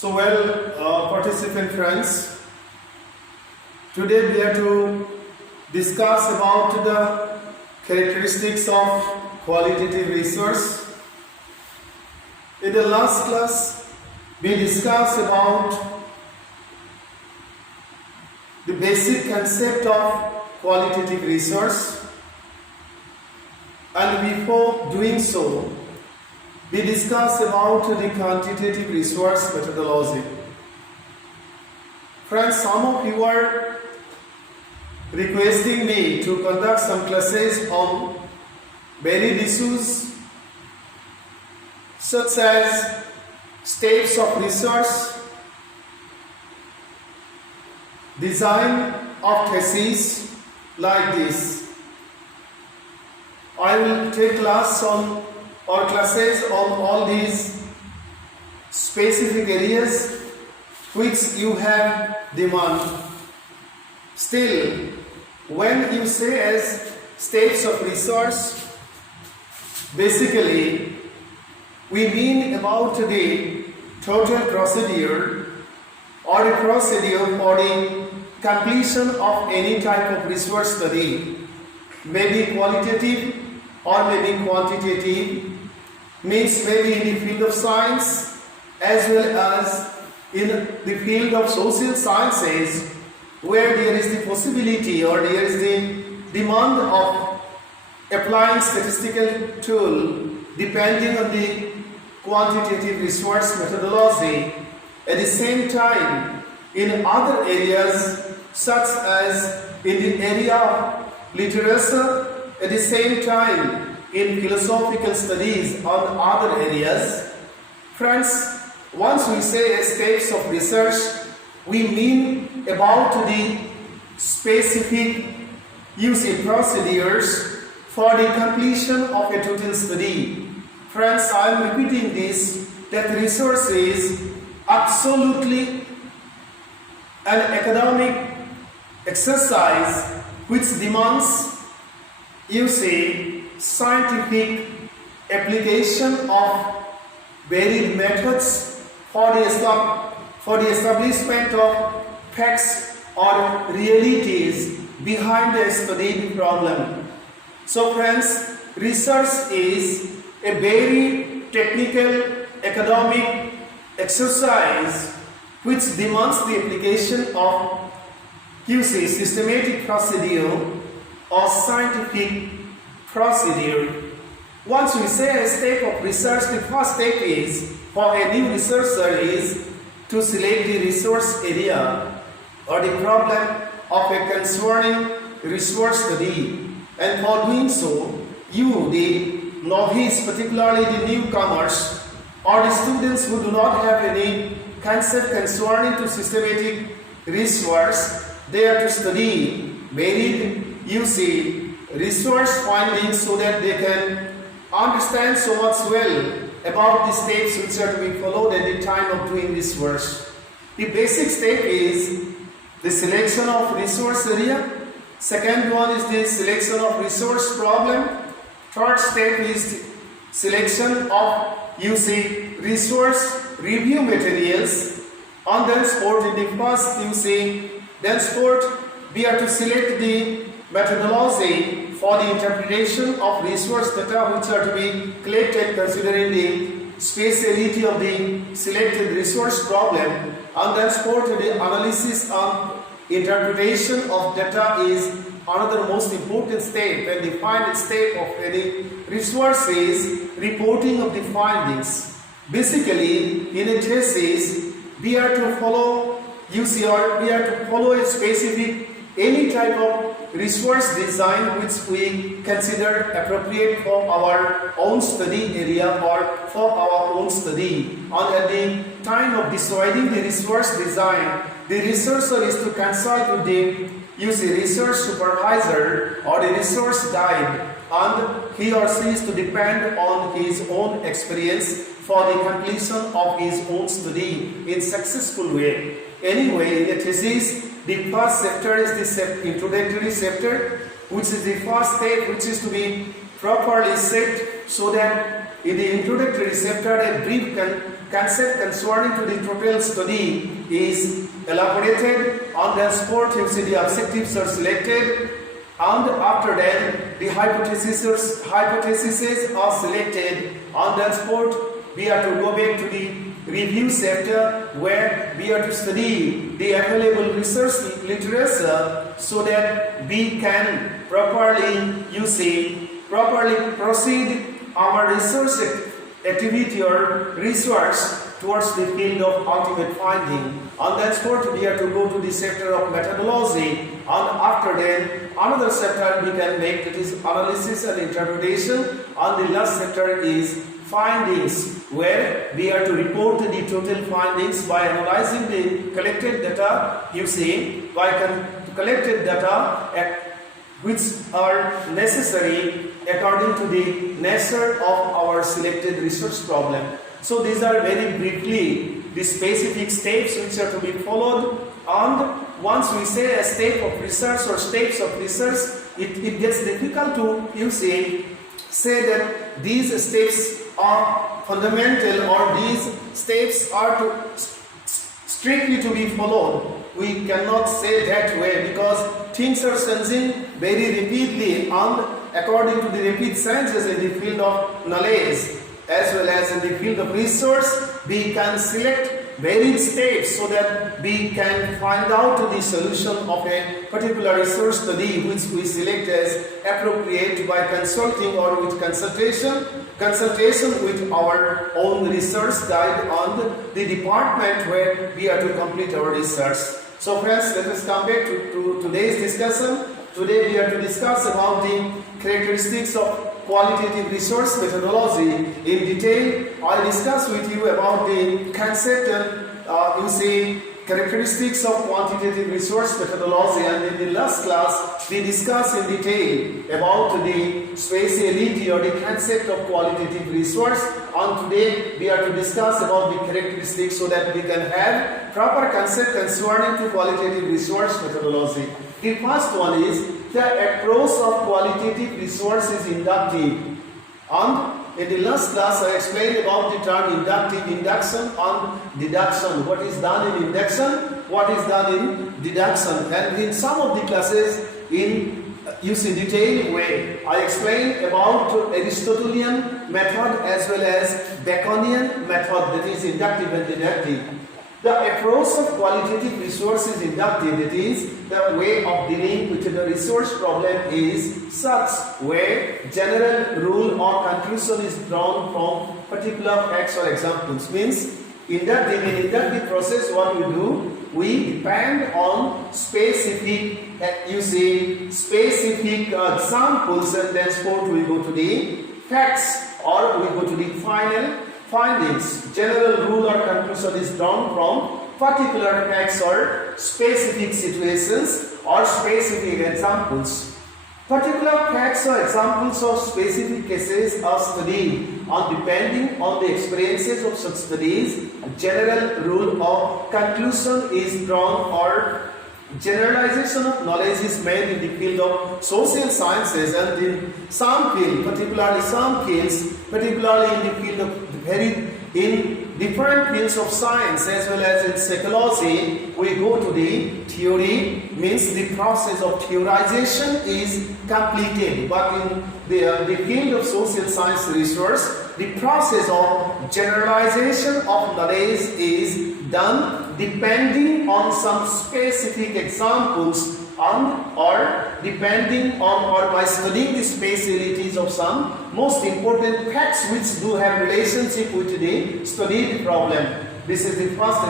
Participant friends, today we are to discuss about the characteristics of qualitative research. In the last class, we discussed about the basic concept of qualitative research, and before doing so, we discussed about the quantitative research methodology. Friends, some of you are requesting me to conduct some classes on varied issues such as steps of research, design of thesis, like this. I will take classes on all these specific areas which you have demand. Still, when you say as steps of research, basically we mean about the total procedure or the procedure for the completion of any type of research study, maybe qualitative or maybe quantitative, means maybe in the field of science as well as in the field of social sciences, where there is the possibility or there is the demand of applying statistical tool depending on the quantitative research methodology. At the same time, in other areas such as in the area of literature, at the same time in philosophical studies on other areas. Friends, once we say steps of research, we mean about the specific procedures for the completion of a total study. Friends, I am repeating this, that research is absolutely an academic exercise which demands scientific application of varied methods for the establishment of facts or realities behind the studied problem. So friends, research is a very technical academic exercise which demands the application of systematic procedure or scientific procedure. Once we say a step of research, the first step is for a new researcher is to select the research area or the problem of a concerning research study, and for doing so, you, the novice, particularly the newcomers or the students who do not have any concept concerning to systematic research, they are to study varied research findings so that they can understand so much well about the steps which are to be followed at the time of doing research. The basic step is the selection of research area. Second one is the selection of research problem. Third step is selection of research review materials. And then in the first we are to select the methodology for the interpretation of research data which are to be collected considering the speciality of the selected research problem, and then the analysis and interpretation of data is another most important step, and the final step of any research is reporting of the findings. Basically, in a thesis, we are to follow a specific any type of research design which we consider appropriate for our own study area or for our own study. And at the time of deciding the research design, the researcher is to consult with the research supervisor or the research guide, and he or she is to depend on his own experience for the completion of his own study in successful way. Anyway, in a thesis, the first chapter is the introductory chapter, which is the first step which is to be properly set so that in the introductory chapter a brief concept concerning to the total study is elaborated, and then sport you see the objectives are selected, and after that the hypotheses are selected, and then sport we have to go back to the review sector where we have to study the available research literature so that we can properly proceed our research activity or research towards the field of ultimate finding. On that spot we have to go to the sector of methodology, and after that another sector we can make, it is analysis and interpretation, and the last sector is findings, where we are to report the total findings by analyzing the collected data, by collected data which are necessary according to the nature of our selected research problem. So these are very briefly the specific steps which are to be followed, and once we say a step of research or steps of research, it gets difficult to say that these steps are fundamental or these steps are strictly to be followed. We cannot say that way because things are changing very rapidly, and according to the rapid changes in the field of knowledge as well as in the field of research, we can select varied steps so that we can find out the solution of a particular research study which we select as appropriate by consulting or with consultation with our own research guide on the department where we are to complete our research. So friends, let us come back to today's discussion. Today we are to discuss about the characteristics of qualitative research methodology in detail. I'll discuss with you about the concept and characteristics of quantitative research methodology, and in the last class we discussed in detail about the speciality or the concept of qualitative research, and today we are to discuss about the characteristics so that we can have proper concept concerning to qualitative research methodology. The first one is the approach of qualitative research is inductive, and in the last class I explained about the term induction and deduction. What is done in induction, what is done in deduction, and in some of the classes in detailed way I explained about Aristotelian method as well as Baconian method, that is inductive and deductive. The approach of qualitative research is inductive, that is the way of dealing with the research problem is such where general rule or conclusion is drawn from particular facts or examples. Means in inductive process what we do, we depend on specific examples, and thenceforth we go to the facts or we go to the final findings. General rule or conclusion is drawn from particular facts or specific situations or specific examples. Particular facts or examples of specific cases are studied, and depending on the experiences of such studies, general rule or conclusion is drawn, or generalization of knowledge is made in the field of social sciences, and in some field, particularly in the field of in different fields of science as well as in psychology, we go to the theory, means the process of theorization is completed, but in the field of social science research, the process of generalization of knowledge is done depending on some specific examples or depending on or by studying the specialities of some most important facts which do have relationship with the studied problem. This is the first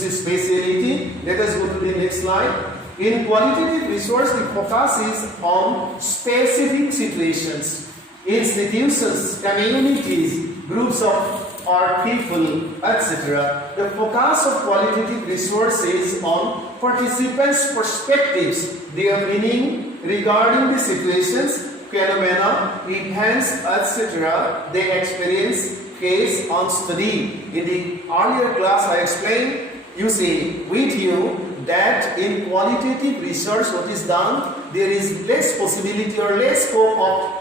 speciality. Let us go to the next slide. In qualitative research, the focus is on specific situations, institutions, communities, groups of or people, etc. The focus of qualitative research is on participants' perspectives, their meaning regarding the situations, phenomena, events, etc. they experience, face, and study. In the earlier class I explained, with you that in qualitative research what is done, there is less possibility or less scope of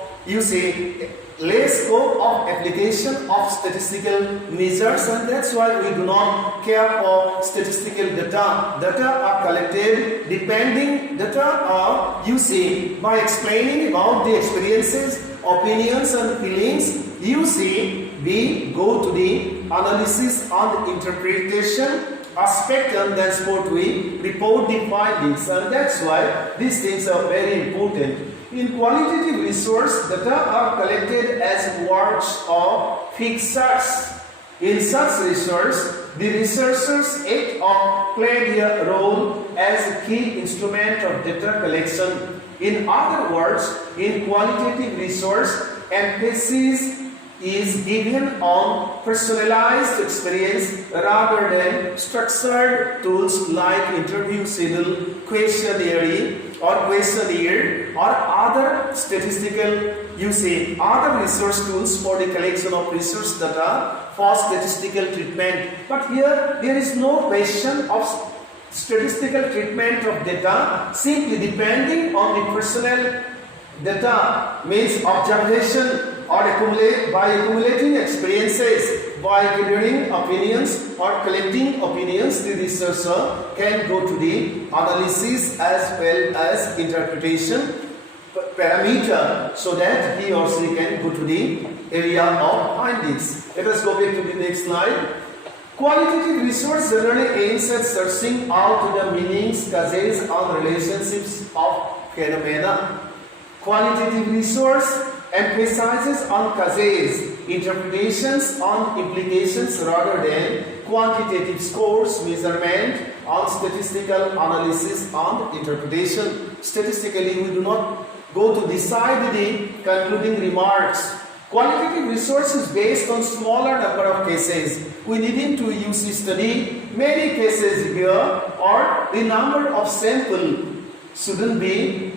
less scope of application of statistical measures, and that's why we do not care for statistical data. Data are collected by explaining about the experiences, opinions and feelings. We go to the analysis and interpretation aspect, and that's what we report the findings, and that's why these things are very important. In qualitative resource, data are collected as words or fixtures. In such research, the researchers act or play their role as a key instrument of data collection. In other words, in qualitative resource, emphasis is given on personalized experience rather than structured tools like interview schedule, questionnaire or other statistical other research tools for the collection of research data for statistical treatment. But here there is no question of statistical treatment of data, simply depending on the personal data, means observation or by accumulating experiences, by gathering opinions or collecting opinions. The researcher can go to the analysis as well as interpretation parameter, so that he or she can go to the area of findings. Let us go back to the next slide. Qualitative research generally aims at searching out the meanings, causes and relationships of phenomena. Qualitative research emphasizes on causes, interpretations on implications rather than quantitative scores, measurement on statistical analysis and interpretation. Statistically, we do not go to decide the concluding remarks. Qualitative research is based on smaller number of cases. We need to study many cases here, or the number of sample shouldn't be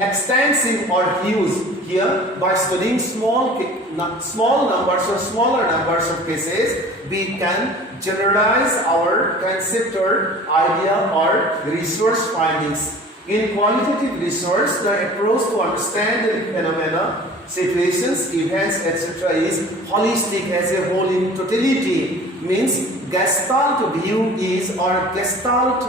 extensive or huge. Here, by studying small numbers or smaller numbers of cases, we can generalize our concept or idea or research findings. In qualitative research, the approach to understand the phenomena, situations, events, etc. is holistic, as a whole in totality. Means Gestalt view is, or Gestalt,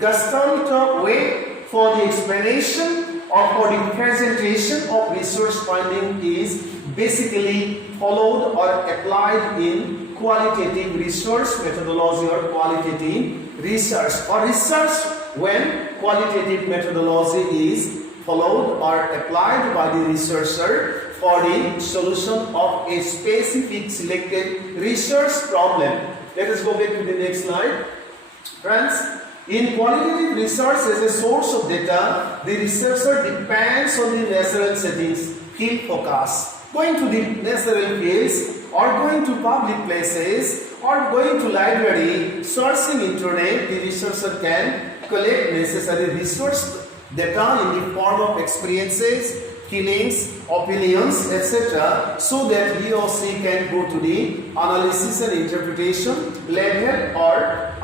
Gestalt way for the explanation or for the presentation of research finding is basically followed or applied in qualitative research methodology or qualitative research, or research when qualitative methodology is followed or applied by the researcher for the solution of a specific selected research problem. Let us go back to the next slide. Friends, in qualitative research as a source of data, the researcher depends on the natural settings, field focus. Going to the natural fields, or going to public places, or going to library, searching internet, the researcher can collect necessary research data in the form of experiences, feelings, opinions, etc., so that he or she can go to the analysis and interpretation level or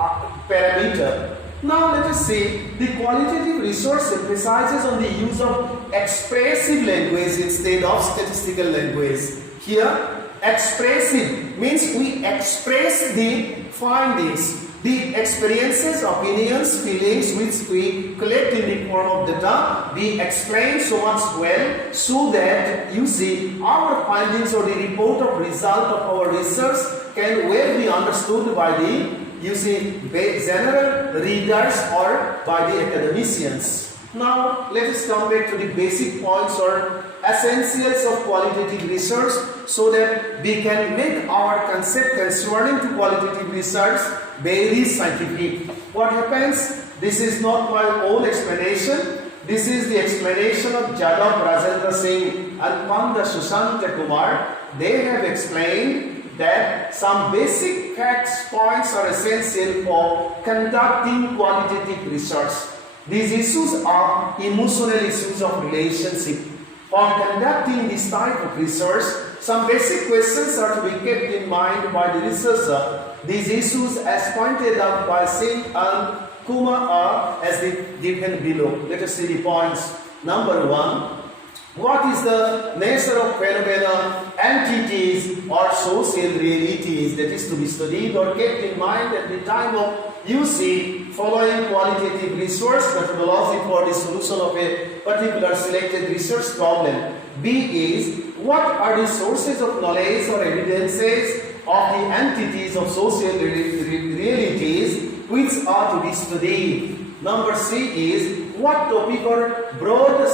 parameter. Now let us see, the qualitative research emphasizes on the use of expressive language instead of statistical language. Here, expressive means we express the findings, the experiences, opinions, feelings which we collect in the form of data. We explain so much well so that our findings or the report of result of our research can well be understood by the general readers or by the academicians. Now let us come back to the basic points or essentials of qualitative research so that we can make our concept concerning to qualitative research very scientific. What happens? This is not my own explanation. This is the explanation of Jadhav Rajendra Singh and Panda Sushant Kumar. They have explained that some basic facts points are essential for conducting qualitative research. These issues are emotional issues of relationship. For conducting this type of research, some basic questions are to be kept in mind by the researcher. These issues, as pointed out by Singh and Kumar, are as given below. Let us see the points. Number one, What is the nature of phenomena, entities or social realities that is to be studied or kept in mind at the time of following qualitative resource methodology for the solution of a particular selected research problem. B is, what are the sources of knowledge or evidences of the entities of social realities which are to be studied. Number C is, what topic or broad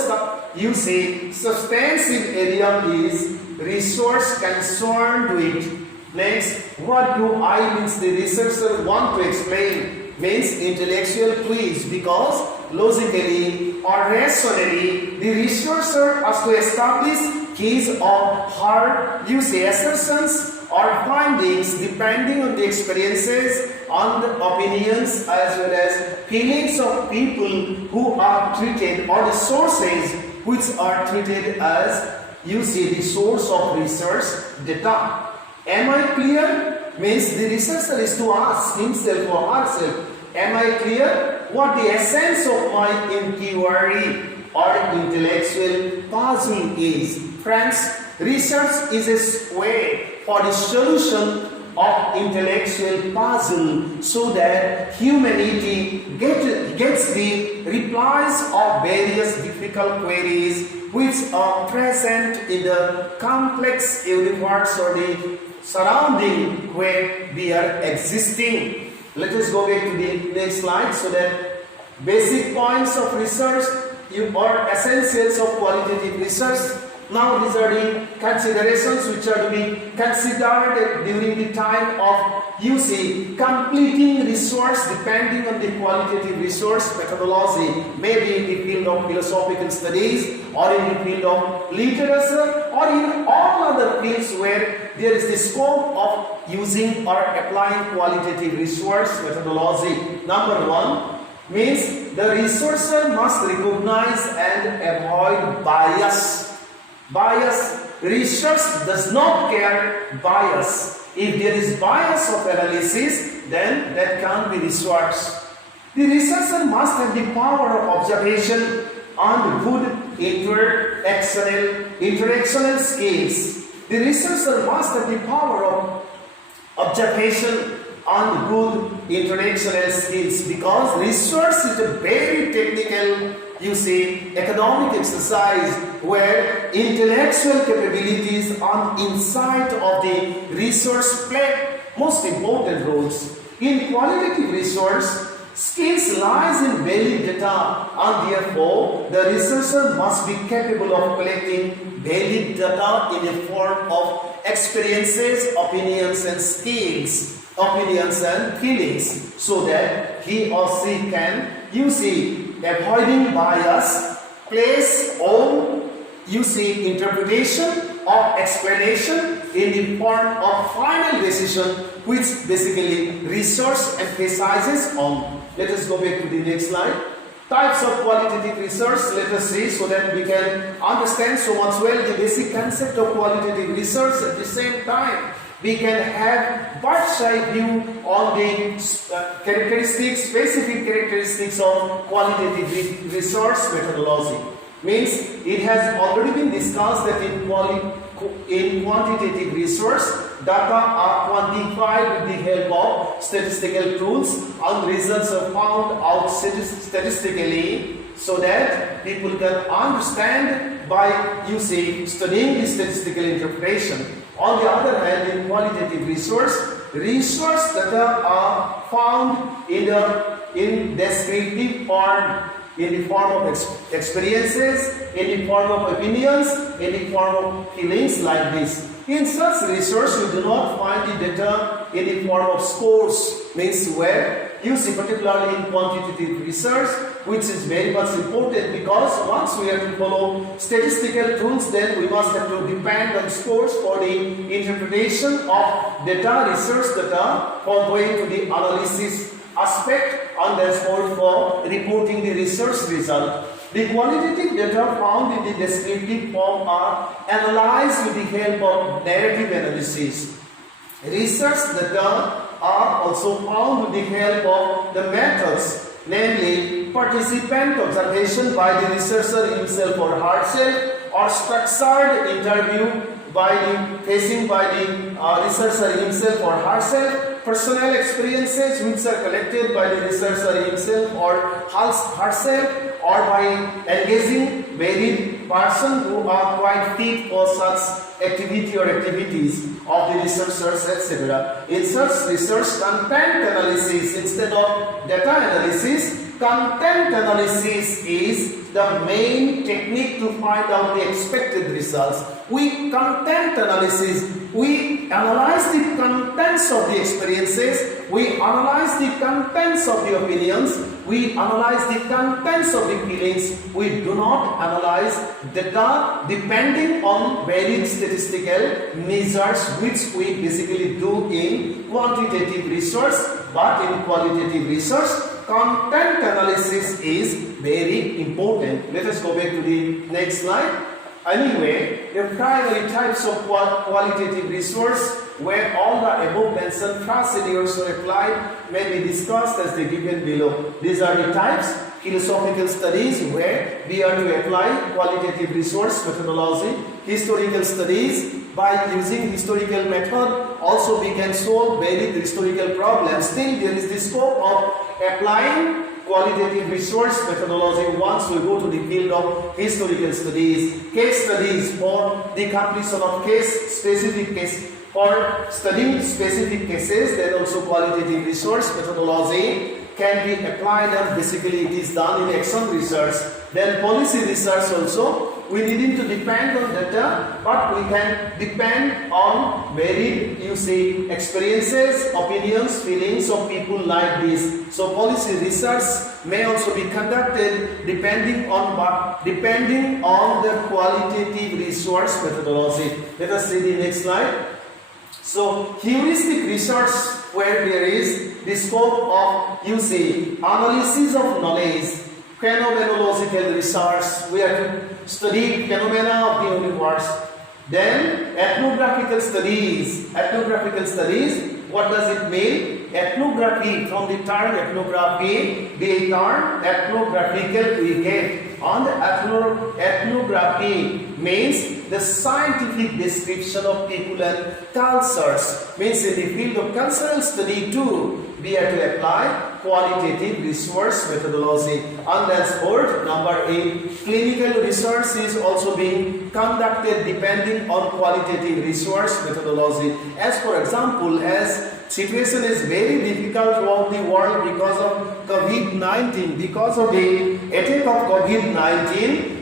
substantive area is resource concerned with. Next, what do I means the researcher want to explain? Means intellectual quiz, because logically or rationally the researcher has to establish his or her assertions or findings depending on the experiences, on the opinions as well as feelings of people who are treated, or the sources which are treated as the source of research data. Am I clear? Means the researcher is to ask himself or herself, am I clear what the essence of my inquiry or intellectual puzzle is? Friends, research is a way for the solution of intellectual puzzle so that humanity gets the replies of various difficult queries which are present in the complex universe or the surrounding where we are existing. Let us go back to the next slide so that basic points of research or essentials of qualitative research. Now these are the considerations which are to be considered during the time of completing resource depending on the qualitative resource methodology, maybe in the field of philosophical studies or in the field of literature or in all other fields where there is the scope of using or applying qualitative resource methodology. Number one means the researcher must recognize and avoid bias. Research does not care bias. If there is bias of analysis, then that can't be research. The researcher must have the power of observation and good interactional skills. The researcher must have the power of observation and good interactional skills, because research is a very technical economic exercise where intellectual capabilities and insight of the research play most important roles. In qualitative research, skills lies in valid data, and therefore the researcher must be capable of collecting valid data in the form of experiences, opinions and skills, opinions and feelings, so that he or she can avoiding bias, place on interpretation or explanation in the form of final decision, which basically research emphasizes on. Let us go back to the next slide. Types of qualitative research, let us see, so that we can understand so much well the basic concept of qualitative research. At the same time, we can have bird's eye view on the specific characteristics of qualitative research methodology. Means it has already been discussed that in quantitative research, data are quantified with the help of statistical tools and results are found out statistically, so that people can understand by studying the statistical interpretation. On the other hand, in qualitative research data are found in descriptive form, in the form of experiences, in the form of opinions, in the form of feelings like this. In such research, you do not find the data in the form of scores, means where particularly in quantitative research, which is very much important, because once we have to follow statistical tools, then we must have to depend on scores for the interpretation of data, research data, for going to the analysis aspect, and therefore for reporting the research result. The qualitative data found in the descriptive form are analyzed with the help of narrative analysis. Research data are also found with the help of the methods, namely participant observation by the researcher himself or herself, or structured interview facing by the researcher himself or herself, personal experiences which are collected by the researcher himself or herself, or by engaging varied persons who are quite fit for such activity or activities of the researchers, etc. In such research, content analysis instead of data analysis, content analysis is the main technique to find out the expected results. We content analysis, we analyze the contents of the experiences, we analyze the contents of the opinions, we analyze the contents of the feelings. We do not analyze data depending on varied statistical measures which we basically do in quantitative research, but in qualitative research, content analysis is very important. Let us go back to the next slide. Anyway, the primary types of qualitative research where all the above mentioned procedures are applied may be discussed as they given below. These are the types: philosophical studies where we are to apply qualitative research methodology, historical studies by using historical method also we can solve varied historical problems. Still there is the scope of applying qualitative research methodology once we go to the field of historical studies, case studies for the completion of specific case, for studying specific cases. Then also qualitative research methodology can be applied, and basically it is done in action research. Then policy research also, we need to depend on data, but we can depend on varied, experiences, opinions, feelings of people like this. So policy research may also be conducted depending on the qualitative research methodology. Let us see the next slide. So heuristic research, where there is the scope of analysis of knowledge, phenomenological research, we have to study phenomena of the universe. Then ethnographical studies. Ethnographical studies, what does it mean? Ethnography, from the term ethnography, the term ethnographical we get. And ethnography means the scientific description of people and cultures. Means in the field of cultural study too, we have to apply qualitative research methodology. And that's fourth, number 8, clinical research is also being conducted depending on qualitative research methodology. As for example, as situation is very difficult throughout the world because of COVID-19, because of the attack of COVID-19,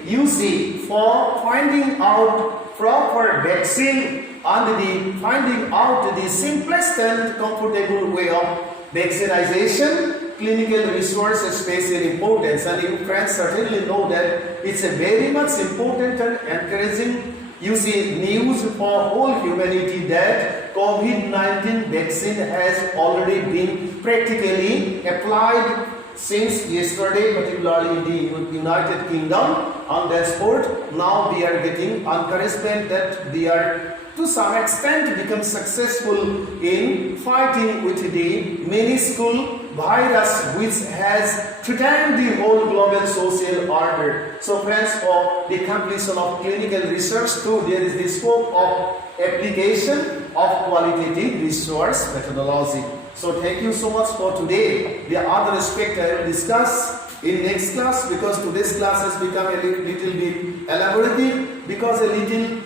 for finding out proper vaccine and finding out the simplest and comfortable way of vaccinization, clinical research is special importance. And you friends certainly know that it's a very much important and encouraging news for whole humanity that COVID-19 vaccine has already been practically applied since yesterday, particularly in the United Kingdom. On that sport, now we are getting encouragement that we are to some extent become successful in fighting with the minuscule virus which has threatened the whole global social order. So friends, for the completion of clinical research too, there is the scope of application of qualitative research methodology. So thank you so much for today. The other aspect I will discuss in next class, because today's class has become a little bit elaborative, because a little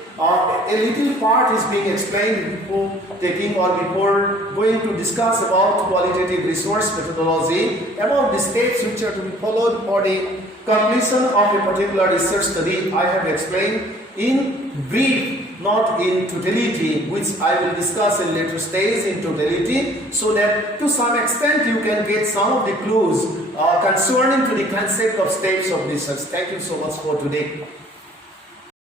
part is being explained before going to discuss about qualitative resource methodology, about the steps which are to be followed for the completion of a particular research study. I have explained in brief, not in totality, which I will discuss in later stage in totality, so that to some extent you can get some of the clues concerning to the concept of steps of research. Thank you so much for today.